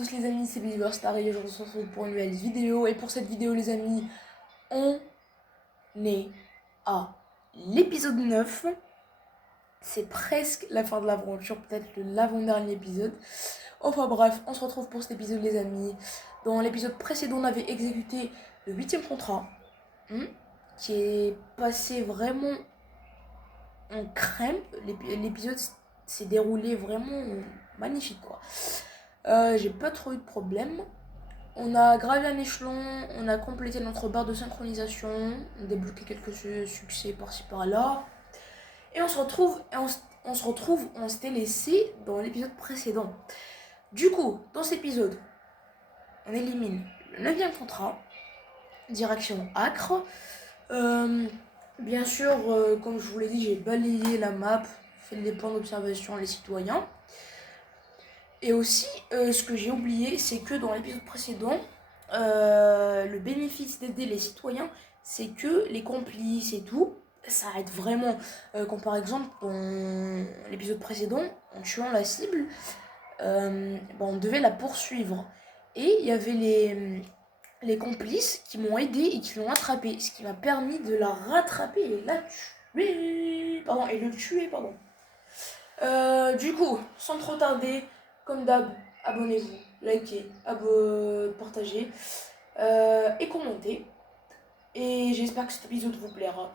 tous les amis, c'est Believer Star et aujourd'hui on se retrouve pour une nouvelle vidéo. Et pour cette vidéo les amis, on est à l'épisode 9. C'est presque la fin de l'aventure, peut-être l'avant-dernier épisode. Enfin bref, on se retrouve pour cet épisode les amis. Dans l'épisode précédent on avait exécuté le 8e contrat, qui est passé vraiment en crème. L'épisode s'est déroulé vraiment magnifique quoi. J'ai pas trop eu de problème. On a gravé un échelon, on a complété notre barre de synchronisation, on a débloqué quelques succès par-ci par-là. Et on se retrouve, on s'était laissé dans l'épisode précédent. Du coup, dans cet épisode, on élimine le 9e contrat, direction Acre. Bien sûr, comme je vous l'ai dit, j'ai balayé la map, fait des points d'observation les citoyens. Et aussi, ce que j'ai oublié, c'est que dans l'épisode précédent, le bénéfice d'aider les citoyens, c'est que les complices et tout, ça aide vraiment. Comme par exemple, dans l'épisode précédent, en tuant la cible, on devait la poursuivre. Et il y avait les complices qui m'ont aidé et qui l'ont attrapée, ce qui m'a permis de la rattraper et la tuer. Pardon, et le tuer, pardon. Du coup, sans trop tarder, comme d'hab, abonnez-vous, likez, partagez et commentez. Et j'espère que cet épisode vous plaira.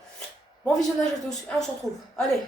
Bon visionnage à tous et on se retrouve. Allez.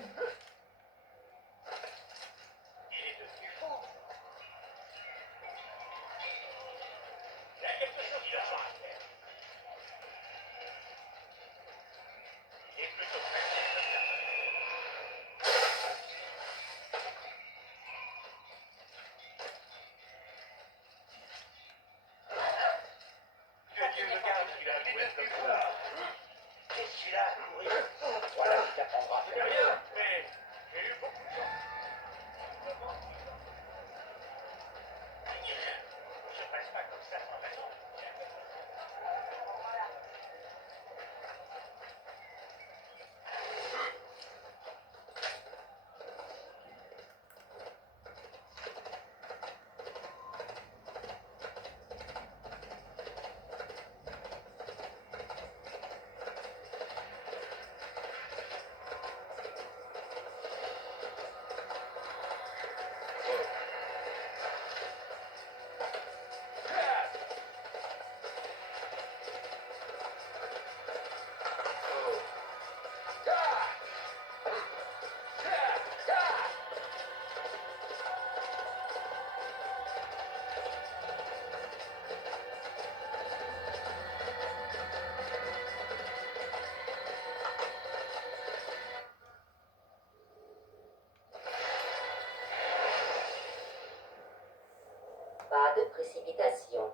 Pas de précipitation.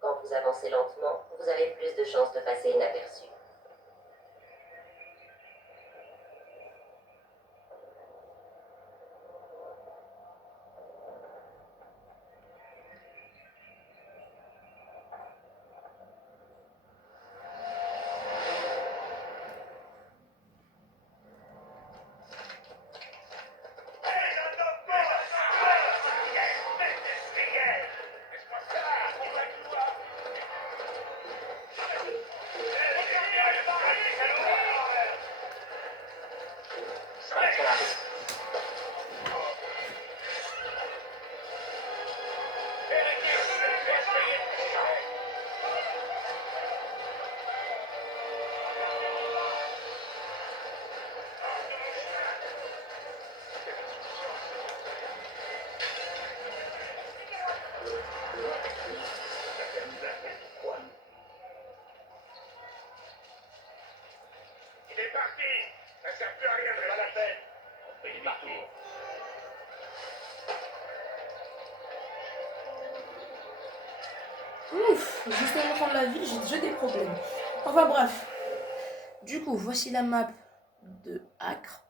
Quand vous avancez lentement, vous avez plus de chances de passer inaperçu. Il est parti. Ça sert plus à rien de pas la peine. Il est parti. Ouf, juste en entrant de la ville, j'ai déjà des problèmes. Enfin bref. Du coup, voici la map de Acre.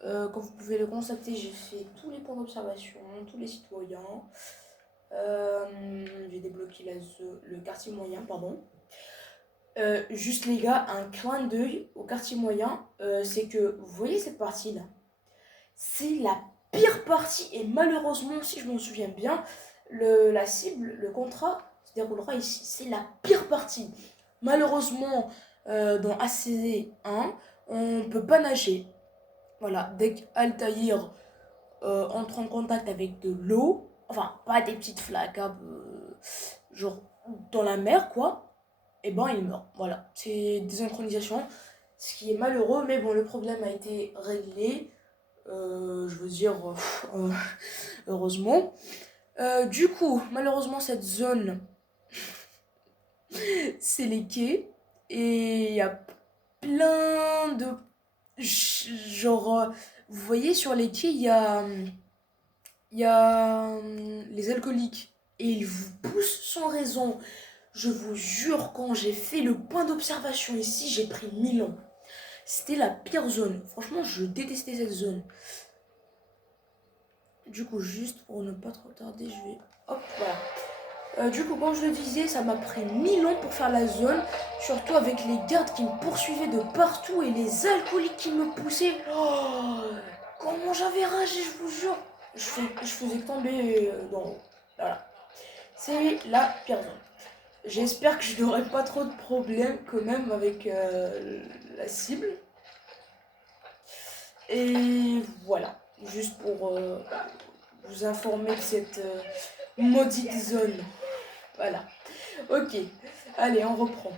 Comme vous pouvez le constater, j'ai fait tous les points d'observation, tous les citoyens. J'ai débloqué le quartier moyen, pardon. Juste les gars, un clin d'œil au quartier moyen, c'est que vous voyez cette partie là, c'est la pire partie et malheureusement, si je m'en souviens bien, la cible, le contrat se déroulera ici. C'est la pire partie. Malheureusement, dans ACZ 1, on ne peut pas nager. Voilà, dès qu'Altaïr entre en contact avec de l'eau, enfin, pas des petites flaques, hein, genre dans la mer, quoi, et ben il meurt. Voilà, c'est désynchronisation, ce qui est malheureux, mais bon, le problème a été réglé. Je veux dire, heureusement. Du coup, malheureusement, cette zone, c'est les quais. Et il y a plein de... Genre, vous voyez, sur les quais, il y a les alcooliques. Et ils vous poussent sans raison. Je vous jure, quand j'ai fait le point d'observation ici, j'ai pris 1000 ans. C'était la pire zone. Franchement, je détestais cette zone. Du coup, juste pour ne pas trop tarder, je vais... Hop, voilà. Du coup, comme je le disais, ça m'a pris 1000 ans pour faire la zone. Surtout avec les gardes qui me poursuivaient de partout et les alcooliques qui me poussaient. Oh, comment j'avais ragé, je vous jure. Je faisais tomber d'en haut. Voilà. C'est la pire zone. J'espère que je n'aurai pas trop de problèmes quand même avec la cible. Et voilà. Juste pour vous informer de cette maudite zone. Voilà. Ok. Allez, on reprend.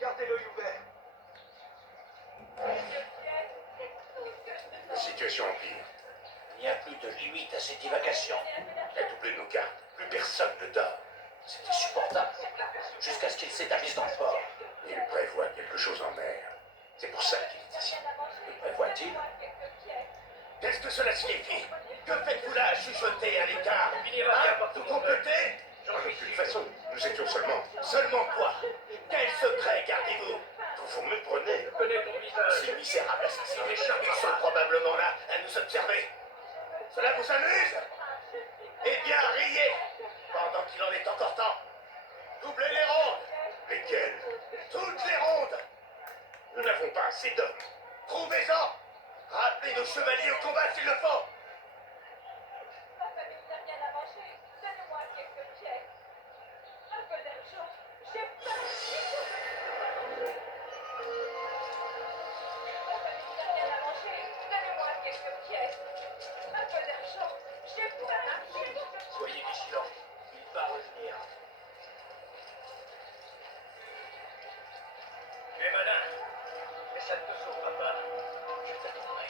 Gardez l'œil ouvert. La situation empire. Il n'y a plus de limite à ces divagations. Il a doublé nos gardes. Plus personne ne dort. C'est insupportable. Jusqu'à ce qu'il s'établisse dans le port. Il prévoit quelque chose en mer. C'est pour ça qu'il est ici. Le prévoit-il? Qu'est-ce que cela signifie? Que faites-vous là à chuchoter à l'écart? Vous complotez? De toute façon, nous étions seulement... Seulement quoi? Quel secret gardez-vous? Vous vous méprenez. Ces misérables assassins, ils sont probablement là à nous observer. Cela vous amuse? Eh bien, riez, pendant qu'il en est encore temps. Doublez les rondes. Lesquelles? Toutes les rondes. Nous n'avons pas assez d'hommes. Trouvez-en. Rappelez nos chevaliers au combat s'il le faut. Ma famille n'a rien à manger. Donnez-moi quelques pièces. Un peu d'argent. J'ai faim. Ma famille n'a rien à manger. Donnez-moi quelques pièces. Un peu d'argent. J'ai faim. Soyez vigilants. Il va revenir. Tu es malin. Mais ça ne te sauvera pas. Je t'attendrai.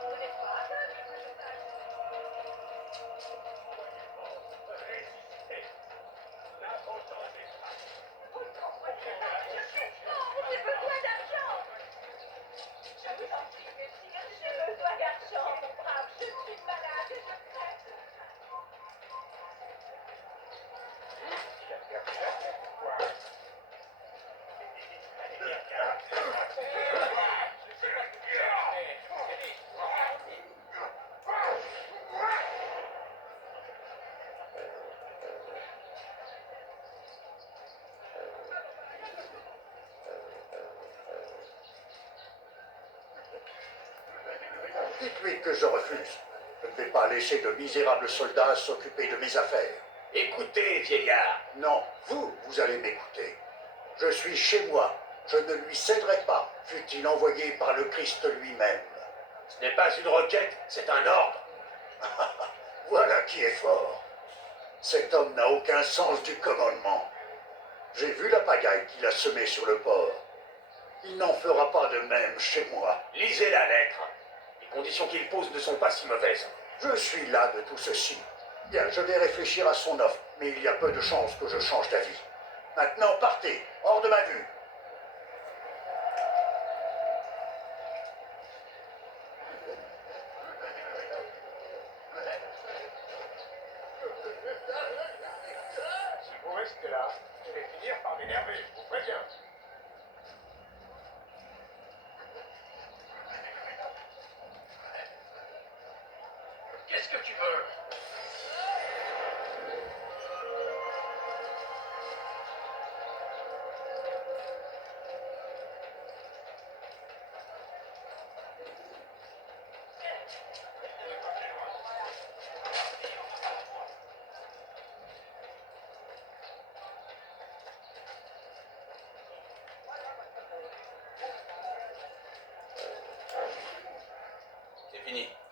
Vous n'êtes pas aveugle, que je sache. Résistez. L'importance est Autant moi que j'ai besoin d'argent. Je vous en prie, messire. J'ai besoin d'argent, mon brave. Je suis malade et je crève. Dites-lui que je refuse. Je ne vais pas laisser de misérables soldats s'occuper de mes affaires. Écoutez, vieillard. Non, vous allez m'écouter. Je suis chez moi. Je ne lui céderai pas, fût-il envoyé par le Christ lui-même. Ce n'est pas une requête, c'est un ordre. Voilà qui est fort. Cet homme n'a aucun sens du commandement. J'ai vu la pagaille qu'il a semée sur le port. Il n'en fera pas de même chez moi. Lisez la lettre. Les conditions qu'il pose ne sont pas si mauvaises. Je suis là de tout ceci. Bien, je vais réfléchir à son offre, mais il y a peu de chances que je change d'avis. Maintenant, partez, hors de ma vue.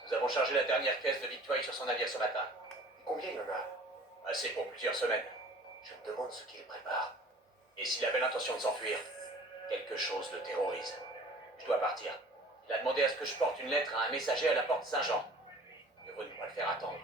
Nous avons chargé la dernière caisse de victoire sur son navire ce matin. Combien il y en a? Assez pour plusieurs semaines. Je me demande ce qui les prépare. Et s'il avait l'intention de s'enfuir, quelque chose le terrorise. Je dois partir. Il a demandé à ce que je porte une lettre à un messager à la porte Saint-Jean. Mieux vaut ne pas le faire attendre.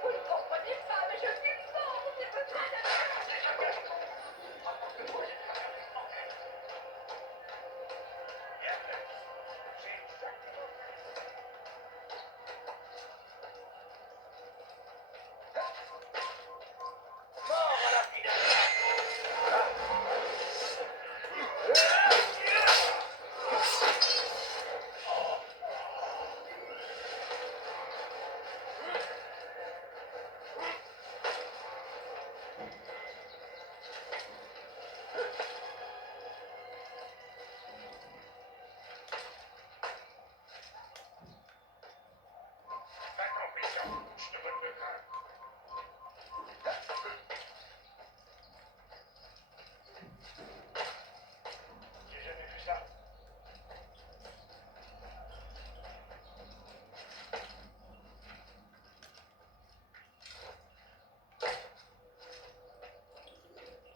Vous ne comprenez pas, mais je suis fort, j'ai besoin d'argent.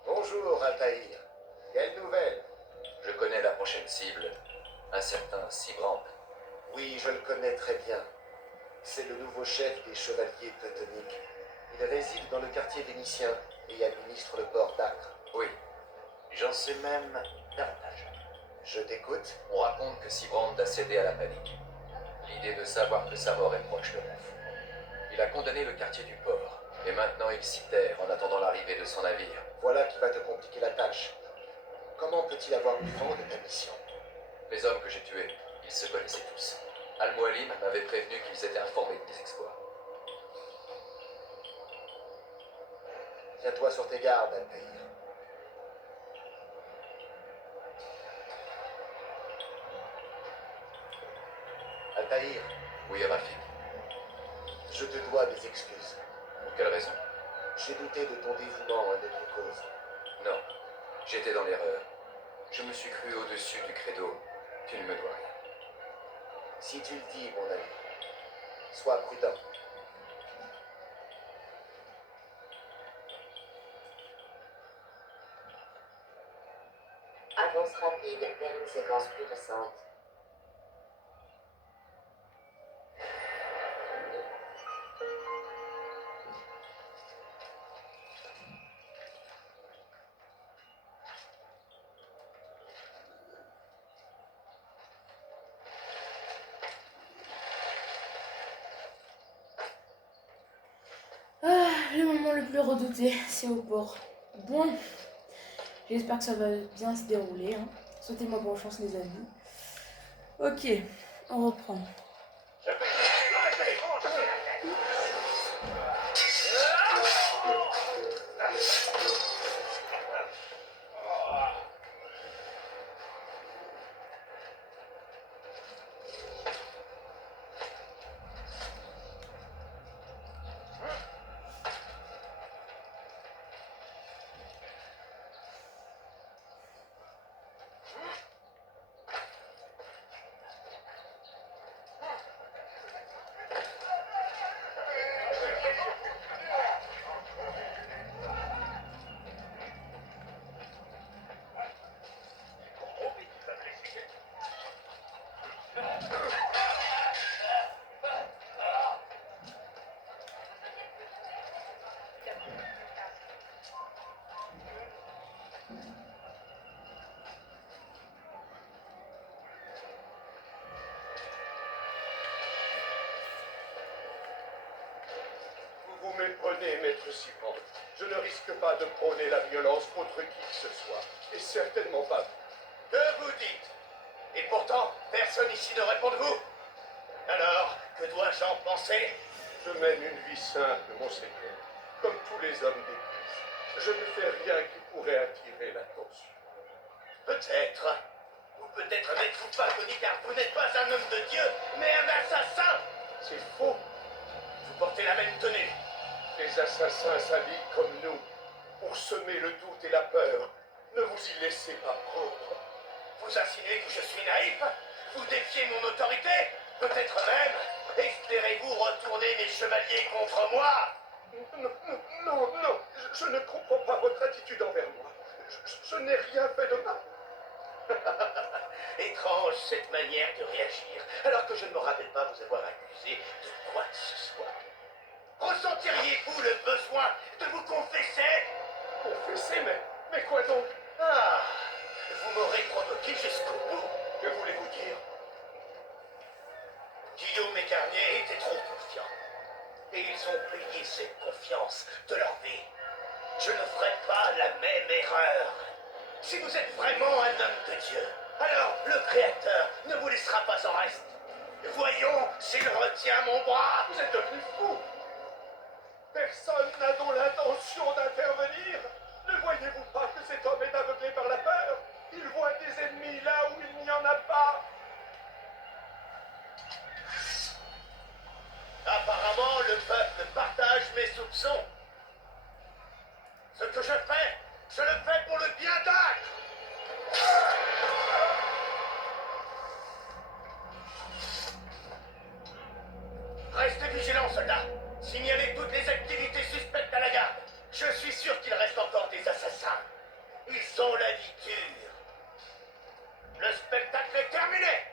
Bonjour, Altaïr. Quelle nouvelle? Je connais la prochaine cible. Un certain Sibrand. Oui, je le connais très bien. C'est le nouveau chef des chevaliers teutoniques. Il réside dans le quartier vénitien et administre le port d'Acre. Oui. J'en sais même davantage. Je t'écoute. On raconte que Sibrand a cédé à la panique. L'idée de savoir que sa mort est proche le rend fou. Il a condamné le quartier du port. Et maintenant il s'y terre en attendant l'arrivée de son navire. Voilà qui va te compliquer la tâche. Comment peut-il avoir eu vent de ta mission? Les hommes que j'ai tués, ils se connaissaient tous. Al-Mualim m'avait prévenu qu'ils étaient informés de mes exploits. Tiens-toi sur tes gardes, Altaïr. Altaïr, Oui, Rafik. je te dois des excuses. Pour quelle raison? J'ai douté de ton dévouement à notre cause. Non. J'étais dans l'erreur. Je me suis cru au-dessus du credo. Tu ne me dois rien. Si tu le dis, mon ami, sois prudent. Avance rapide vers une séquence plus récente. Ah, le moment le plus redouté, c'est au port. Bon, j'espère que ça va bien se dérouler. Hein. Souhaitez-moi bonne chance, les amis. Ok, on reprend. Vous méprenez, maître Sibrand. Je ne risque pas de prôner la violence contre qui que ce soit. Et certainement pas vous. Que vous dites? Et pourtant, personne ici ne répond de vous. Alors, que dois-je en penser? Je mène une vie simple, monseigneur. comme tous les hommes d'église. Je ne fais rien qui pourrait attirer l'attention. Peut-être. Ou peut-être n'êtes-vous pas connu car vous n'êtes pas un homme de Dieu, mais un assassin. C'est faux. Vous portez la même tenue. Les assassins s'habillent comme nous, pour semer le doute et la peur. Ne vous y laissez pas prendre. Vous insinuez que je suis naïf? Vous défiez mon autorité? Peut-être même espérez-vous retourner mes chevaliers contre moi? Non, je ne comprends pas votre attitude envers moi. Je n'ai rien fait de mal. Étrange cette manière de réagir, alors que je ne me rappelle pas vous avoir accusé de quoi que ce soit. Ressentiriez-vous le besoin de vous confesser? Confesser, mais quoi donc? Ah, vous m'aurez provoqué jusqu'au bout. Que voulez-vous dire? Guillaume et Garnier étaient trop confiants. Et ils ont payé cette confiance de leur vie. Je ne ferai pas la même erreur. Si vous êtes vraiment un homme de Dieu, alors le Créateur ne vous laissera pas en reste. Voyons s'il retient mon bras. Vous êtes devenu fou. Personne n'a donc l'intention d'intervenir. Ne voyez-vous pas que cet homme est aveuglé par la peur? Il voit des ennemis là où il n'y en a pas. Apparemment, le peuple partage mes soupçons. Ce que je le fais pour le bien d'Acre. Restez vigilants, soldats. Signalez toutes les activités suspectes à la garde. Je suis sûr qu'il reste encore des assassins. Ils sont la vie dure. Le spectacle est terminé.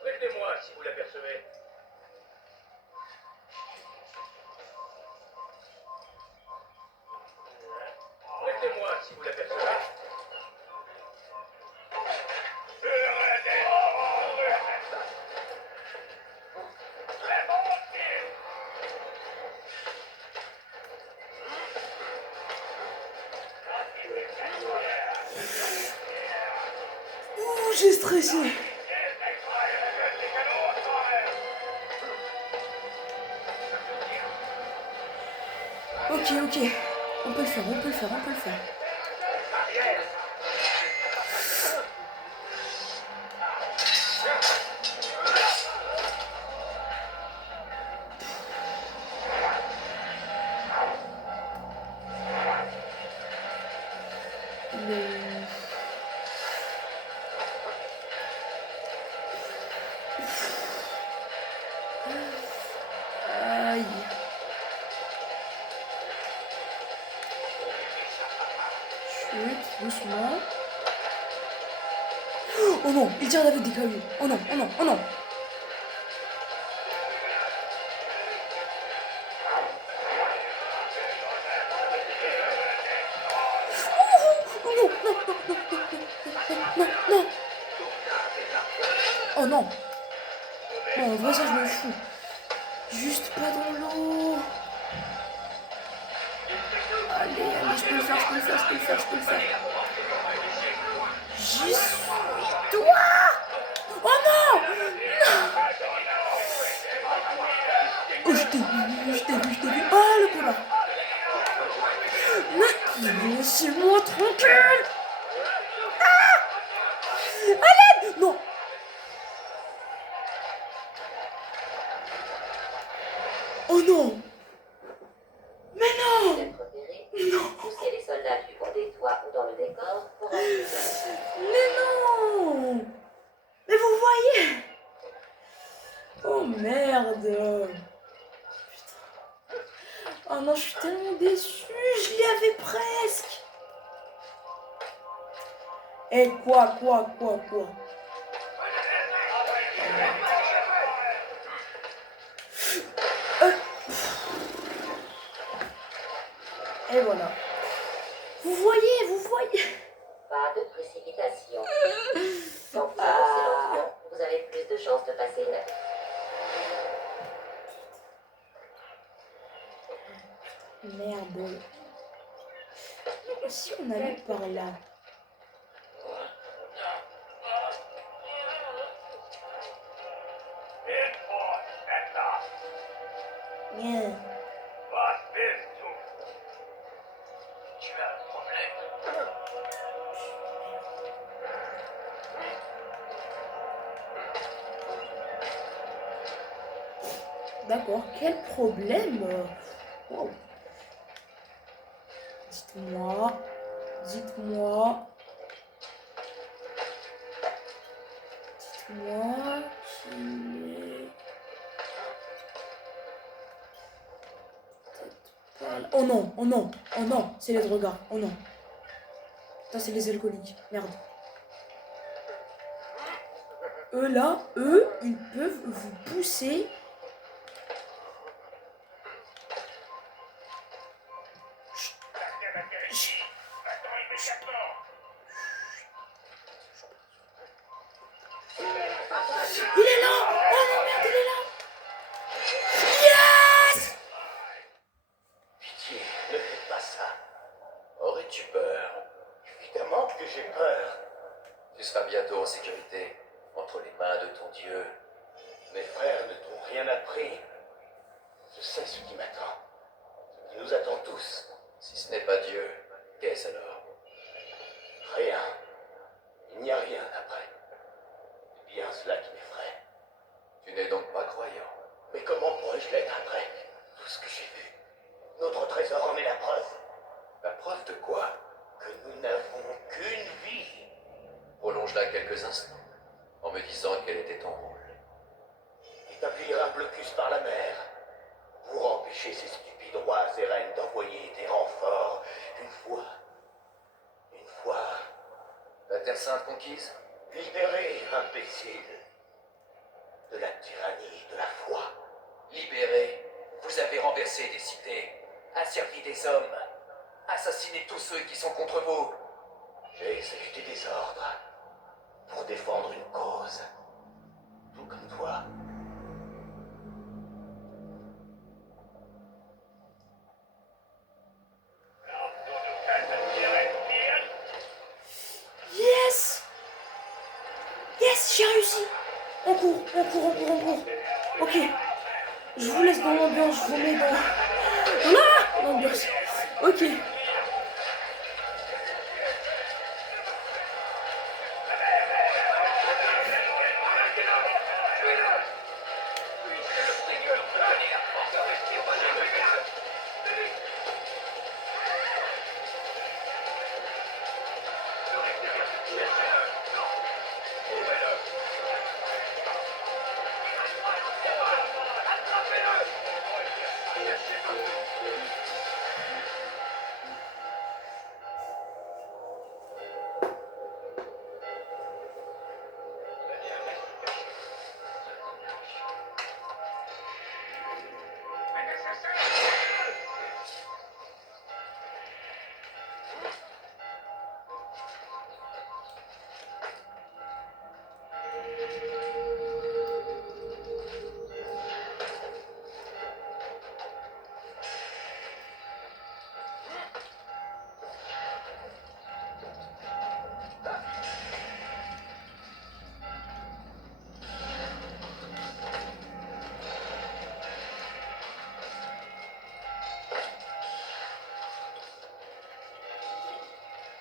Prévenez-moi si vous l'apercevez. Prévenez-moi si vous l'apercevez. Ouh, j'ai stressé. Ok. On peut le faire. Aïe. Chut, doucement. Oh non, il tire avec des cailloux. Oh non. Non. Oh non. Bon, en vrai, ça, je m'en fous. Juste pas dans l'eau. Allez, je peux le faire. J'y suis, toi. Oh non. Oh, je t'ai vu. Oh, le connard. Mais laissez-moi tranquille. Allez. Non. Oh non. Mais non. D'être repéré, poussez les soldats du haut des toits ou dans le décor pour ensuite. Mais non. Mais vous voyez. Oh merde. Putain. Oh non, je suis tellement déçue. Je l'y avais presque. Et quoi. bol. Si on allait par là. Yeah. Was willst du? Tu as un problème. D'accord, quel problème? Wow. Dites-moi, dites-moi, dites-moi qui est... Peut-être pas là. Oh non, oh non, oh non, c'est les drogards, oh non. Ça, c'est les alcooliques, merde. Eux là, eux, ils peuvent vous pousser. Il est là! Oh non, merde, il est là! Yes! Pitié, ne faites pas ça. Aurais-tu peur? Évidemment que j'ai peur. Tu seras bientôt en sécurité, entre les mains de ton Dieu. Mes frères ne t'ont rien appris. Je sais ce qui m'attend. Ce qui nous attend tous. Si ce n'est pas Dieu, qu'est-ce alors? Rien. Il n'y a rien après. C'est bien cela qui m'effraie. Tu n'es donc pas croyant. Mais comment pourrais-je l'être après tout ce que j'ai vu? Notre trésor en est la preuve. La preuve de quoi? Que nous n'avons qu'une vie. Prolonge-la quelques instants, en me disant quel était ton rôle. Établir un blocus par la mer. Pour empêcher ces stupides rois et reines d'envoyer des renforts. Une fois. La Terre Sainte conquise? Libérer, imbécile. De la tyrannie, de la foi. Libéré, vous avez renversé des cités, asservi des hommes, assassiné tous ceux qui sont contre vous. J'ai exécuté des ordres. Pour défendre une cause. Tout comme toi. Yes! Yes, j'ai réussi! On court, on court, on court, on court. Ok. Je vous laisse dans l'ambiance, je vous mets dans l'ambiance. Ok.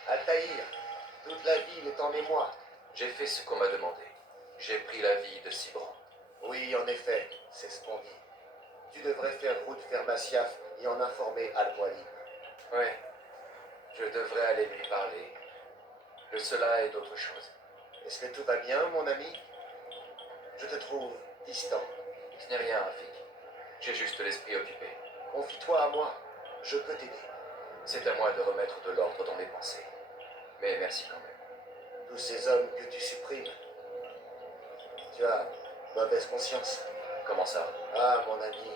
Altaïr, toute la ville est en émoi. J'ai fait ce qu'on m'a demandé. J'ai pris la vie de Cibran. Oui, en effet, c'est ce qu'on dit. Tu devrais faire route vers Masyaf et en informer Al-Mualim. Oui, je devrais aller lui parler. De cela et d'autres choses. Est-ce que tout va bien, mon ami? Je te trouve distant. Ce n'est rien, Rafik. J'ai juste l'esprit occupé. Confie-toi à moi, je peux t'aider. C'est à moi de remettre de l'ordre dans mes pensées. Mais merci quand même. Tous ces hommes que tu supprimes, tu as mauvaise conscience. Comment ça? Ah, mon ami,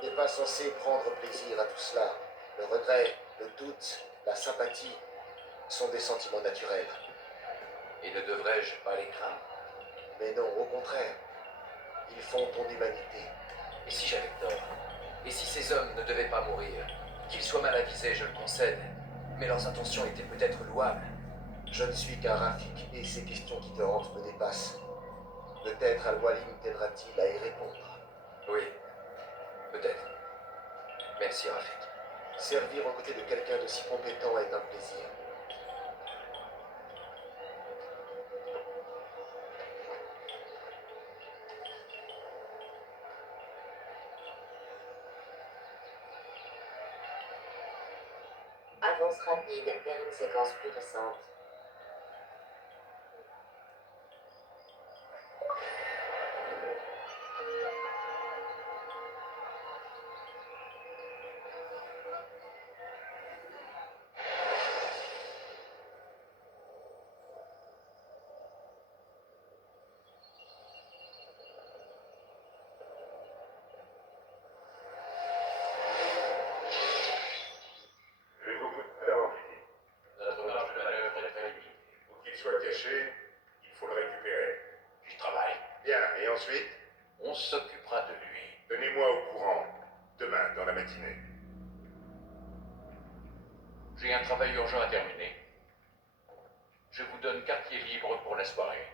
tu n'es pas censé prendre plaisir à tout cela. Le regret, le doute, la sympathie sont des sentiments naturels. Et ne devrais-je pas les craindre? Mais non, au contraire, ils font ton humanité. Et si j'avais tort? Et si ces hommes ne devaient pas mourir? Qu'ils soient mal avisés, je le concède, mais leurs intentions étaient peut-être louables. Je ne suis qu'un Rafik et ces questions qui te hantent me dépassent. Peut-être Al-Walim t'aidera-t-il à y répondre. Oui, peut-être. Merci, Rafik. Servir aux côtés de quelqu'un de si compétent est un plaisir. Avance rapide vers une séquence plus récente. J'ai beaucoup de temps. Notre marge de manœuvre est réduite. Pour qu'il soit caché, il faut le récupérer. J'y travaille. Bien, et ensuite, On s'occupera de lui. tenez-moi au courant. Demain, dans la matinée. J'ai un travail urgent à terminer. Je vous donne quartier libre pour la soirée.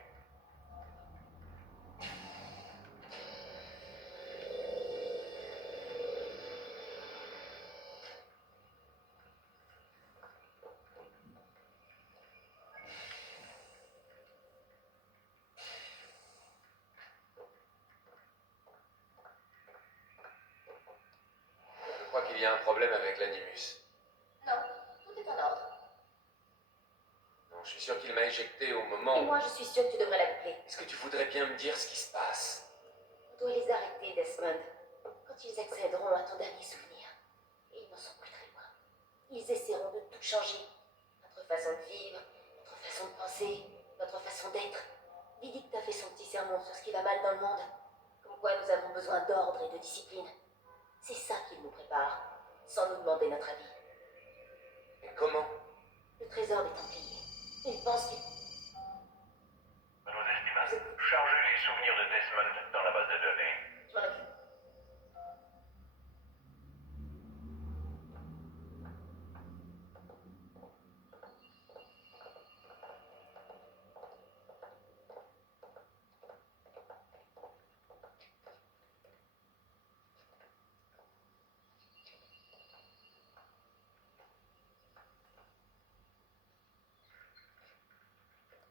Je crois qu'il y a un problème avec l'animus. Non, tout est en ordre. Non, je suis sûr qu'il m'a éjecté au moment Et où... moi, je suis sûre que tu devrais la couper. Est-ce que tu voudrais bien me dire ce qui se passe? On doit les arrêter, Desmond. Quand ils accéderont à ton dernier souvenir. Et ils n'en sont plus très loin. Ils essaieront de tout changer. Notre façon de vivre, notre façon de penser, notre façon d'être. Vidic t'a fait son petit sermon sur ce qui va mal dans le monde. Comme quoi nous avons besoin d'ordre et de discipline. C'est ça qu'il nous prépare, sans nous demander notre avis. Mais comment? Le trésor des Templiers. Ils pensent qu'ils... Mademoiselle Dimas, chargez les souvenirs de Desmond dans la base de données. Je m'en occupe.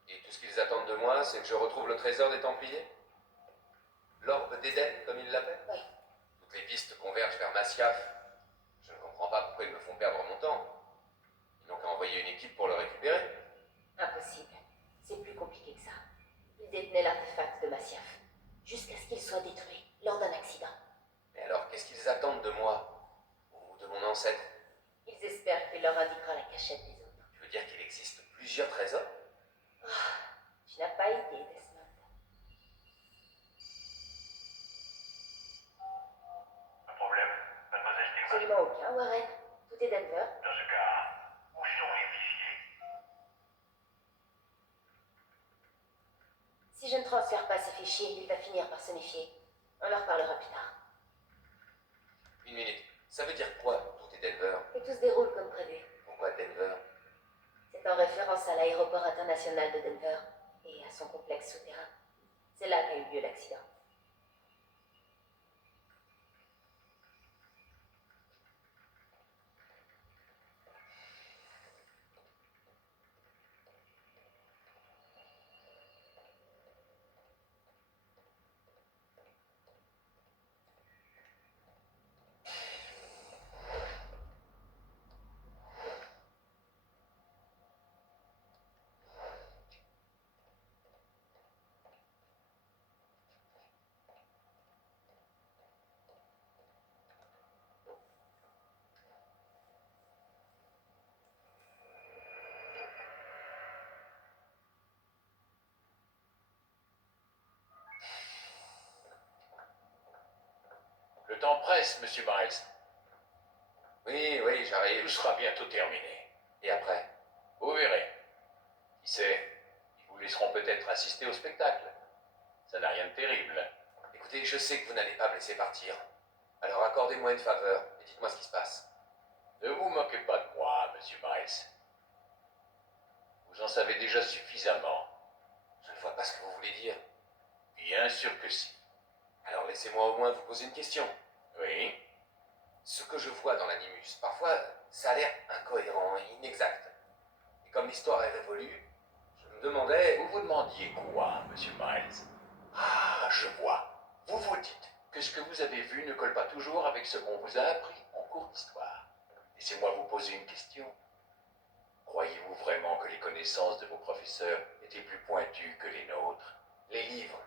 Et tout ce qu'ils attendent de moi, c'est que je retrouve le trésor des Templiers? L'orbe d'Éden, comme ils l'appellent? Oui. Toutes les pistes convergent vers Masyaf. Je ne comprends pas pourquoi ils me font perdre mon temps. Ils n'ont qu'à envoyer une équipe pour le récupérer. Impossible. C'est plus compliqué que ça. Ils détenaient l'artefact de Masyaf, jusqu'à ce qu'il soit détruit lors d'un accident. Mais alors, qu'est-ce qu'ils attendent de moi? Ou de mon ancêtre? Ils espèrent qu'il leur indiquera la cachette des autres. Tu veux dire qu'il existe plusieurs trésors? Tu n'as pas idée, Desmond. Un problème, mademoiselle Dimas? Absolument aucun, Warren. Tout est Denver. Dans ce cas, où sont les fichiers? Si je ne transfère pas ces fichiers, il va finir par se méfier. On leur parlera plus tard. Une minute. Ça veut dire quoi, tout est Denver? Et tout se déroule comme prévu. Pourquoi Denver? C'est en référence à l'aéroport international de Denver et à son complexe souterrain. C'est là qu'a eu lieu l'accident. Le temps presse, monsieur Miles. Oui, oui, Tout j'arrive. sera bientôt terminé. Et après? Vous verrez. Qui sait, ils vous laisseront peut-être assister au spectacle. Ça n'a rien de terrible. Écoutez, je sais que vous n'allez pas me laisser partir. Alors accordez-moi une faveur et dites-moi ce qui se passe. Ne vous moquez pas de moi, monsieur Miles. Vous en savez déjà suffisamment. Je ne vois pas ce que vous voulez dire. Bien sûr que si. Alors laissez-moi au moins vous poser une question. Oui. Ce que je vois dans l'animus, parfois, ça a l'air incohérent, inexact. Et comme l'histoire est révolue, je me demandais... Vous vous demandiez quoi, monsieur Miles? Ah, je vois. Vous vous dites que ce que vous avez vu ne colle pas toujours avec ce qu'on vous a appris en cours d'histoire. Laissez-moi vous poser une question. Croyez-vous vraiment que les connaissances de vos professeurs étaient plus pointues que les nôtres? Les livres,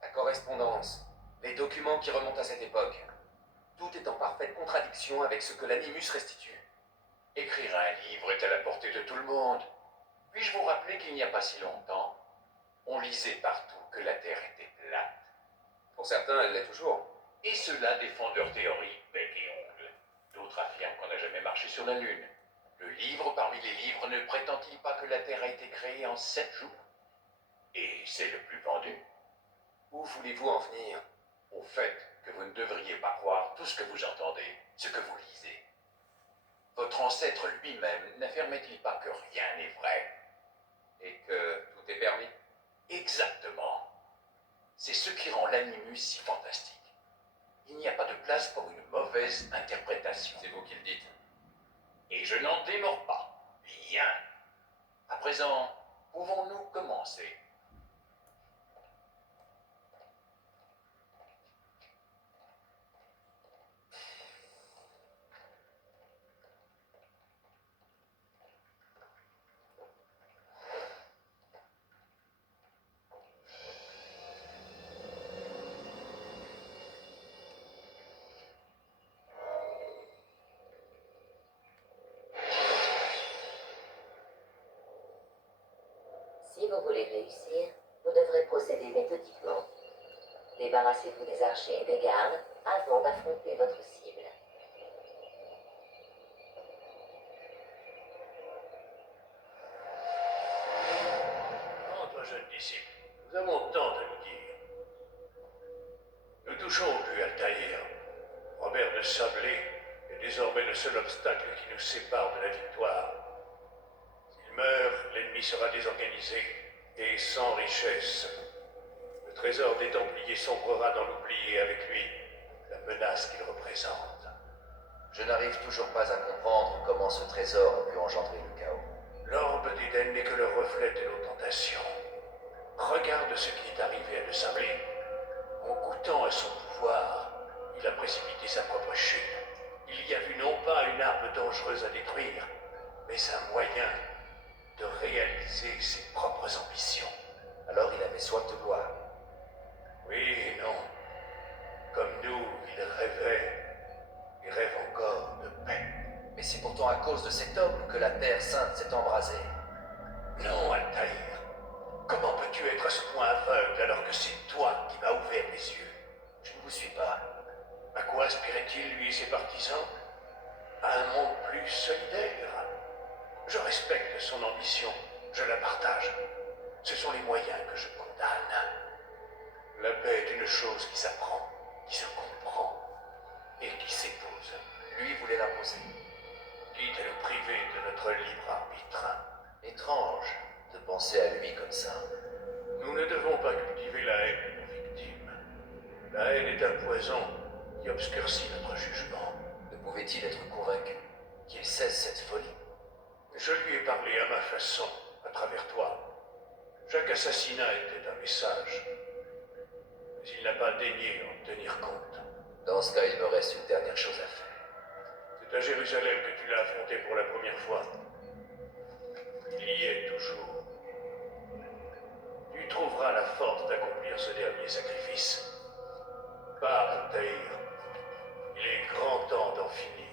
la correspondance, les documents qui remontent à cette époque, tout est en parfaite contradiction avec ce que l'animus restitue. Écrire un livre est à la portée de tout le monde. Puis-je vous rappeler qu'il n'y a pas si longtemps, on lisait partout que la Terre était plate. Pour certains, elle l'est toujours. Et ceux-là défendent leur théorie bec et ongle. D'autres affirment qu'on n'a jamais marché sur la Lune. Le livre parmi les livres ne prétend-il pas que la Terre a été créée en 7 jours? Et c'est le plus vendu. Où voulez-vous en venir? Au fait que vous ne devriez pas croire tout ce que vous entendez, ce que vous lisez. Votre ancêtre lui-même n'affirmait-il pas que rien n'est vrai? Et que tout est permis? Exactement. C'est ce qui rend l'animus si fantastique. Il n'y a pas de place pour une mauvaise interprétation. C'est vous qui le dites. Et je n'en démords pas. Bien. À présent, pouvons-nous commencer? Si vous voulez réussir, vous devrez procéder méthodiquement. Débarrassez-vous des archers et des gardes avant d'affronter votre cible. Entre, jeune disciple, nous avons tant à nous dire. Nous touchons au but, Altaïr. Robert de Sablé est désormais le seul obstacle qui nous sépare de la victoire. S'il meurt, l'ennemi sera désorganisé et sans richesse. Le trésor des Templiers sombrera dans l'oubli et avec lui, la menace qu'il représente. Je n'arrive toujours pas à comprendre comment ce trésor a pu engendrer le chaos. L'orbe d'Éden n'est que le reflet de nos tentations. Regarde ce qui est arrivé à De Sablé. En goûtant à son pouvoir, il a précipité sa propre chute. Il y a vu non pas une arme dangereuse à détruire, mais un moyen de réaliser ses propres ambitions. Alors il avait soif de gloire. Oui et non. Comme nous, il rêvait, et rêve encore de paix. Mais c'est pourtant à cause de cet homme que la Terre sainte s'est embrasée. Non, Altaïr. Comment peux-tu être à ce point aveugle alors que c'est toi qui m'as ouvert les yeux? Je ne vous suis pas. À quoi aspirait-il, lui et ses partisans? À un monde plus solidaire. Je respecte son ambition, je la partage. Ce sont les moyens que je condamne. La paix est une chose qui s'apprend, qui se comprend et qui s'épouse. Lui voulait l'imposer. Quitte à nous priver de notre libre arbitre. Étrange de penser à lui comme ça. Nous ne devons pas cultiver la haine de nos victimes. La haine est un poison qui obscurcit notre jugement. Ne pouvait-il être convaincu qu'il cesse cette folie? Je lui ai parlé à ma façon, à travers toi. Chaque assassinat était un message. Mais il n'a pas daigné en tenir compte. Dans ce cas, il me reste une dernière chose à faire. C'est à Jérusalem que tu l'as affronté pour la première fois. Il y est toujours. Tu trouveras la force d'accomplir ce dernier sacrifice. Pars, Altaïr. Il est grand temps d'en finir.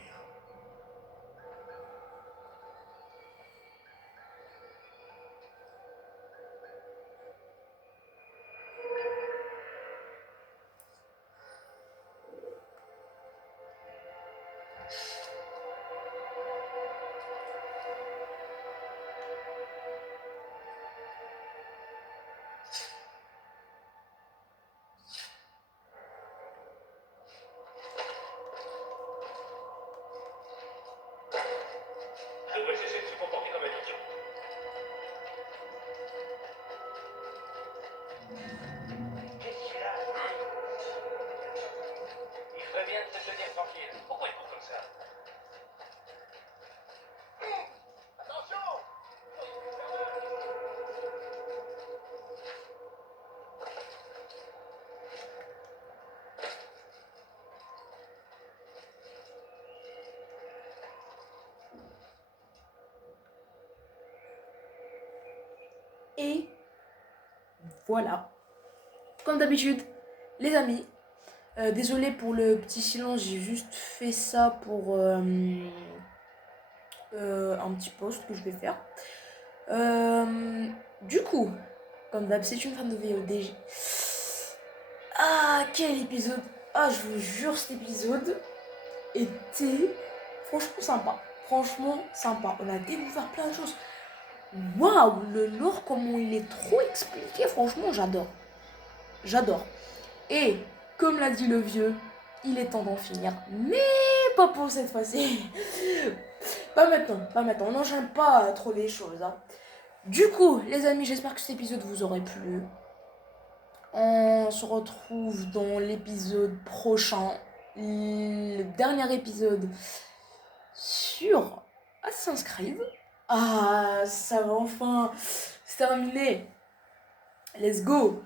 Qu'est-ce qu'il a? Il ferait bien de te tenir tranquille. Pourquoi il court comme ça? Attention! Et voilà. Comme d'habitude, les amis, désolé pour le petit silence, j'ai juste fait ça pour un petit post que je vais faire. Du coup, comme d'hab, c'est une fan de VOD. Ah, quel épisode! Ah, je vous jure, cet épisode était franchement sympa. Franchement sympa. On a découvert plein de choses. Waouh, le lore, comment il est trop expliqué. Franchement, j'adore. J'adore. Et, comme l'a dit le vieux, il est temps d'en finir. Mais pas pour cette fois-ci. Pas maintenant, pas maintenant. On n'enchaîne pas trop les choses. Hein. Du coup, les amis, j'espère que cet épisode vous aurait plu. On se retrouve dans l'épisode prochain. Le dernier épisode sur Assassin's Creed. Ah, ça va enfin se terminer. Let's go.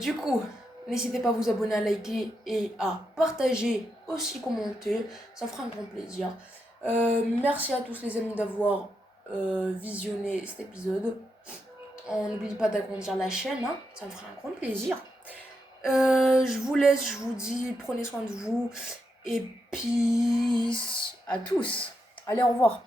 Du coup, n'hésitez pas à vous abonner, à liker et à partager, aussi commenter. Ça fera un grand plaisir. Merci à tous les amis d'avoir visionné cet épisode. On n'oublie pas d'agrandir la chaîne, hein, ça me fera un grand plaisir. Je vous laisse, je vous dis, prenez soin de vous. Et peace à tous. Allez, au revoir.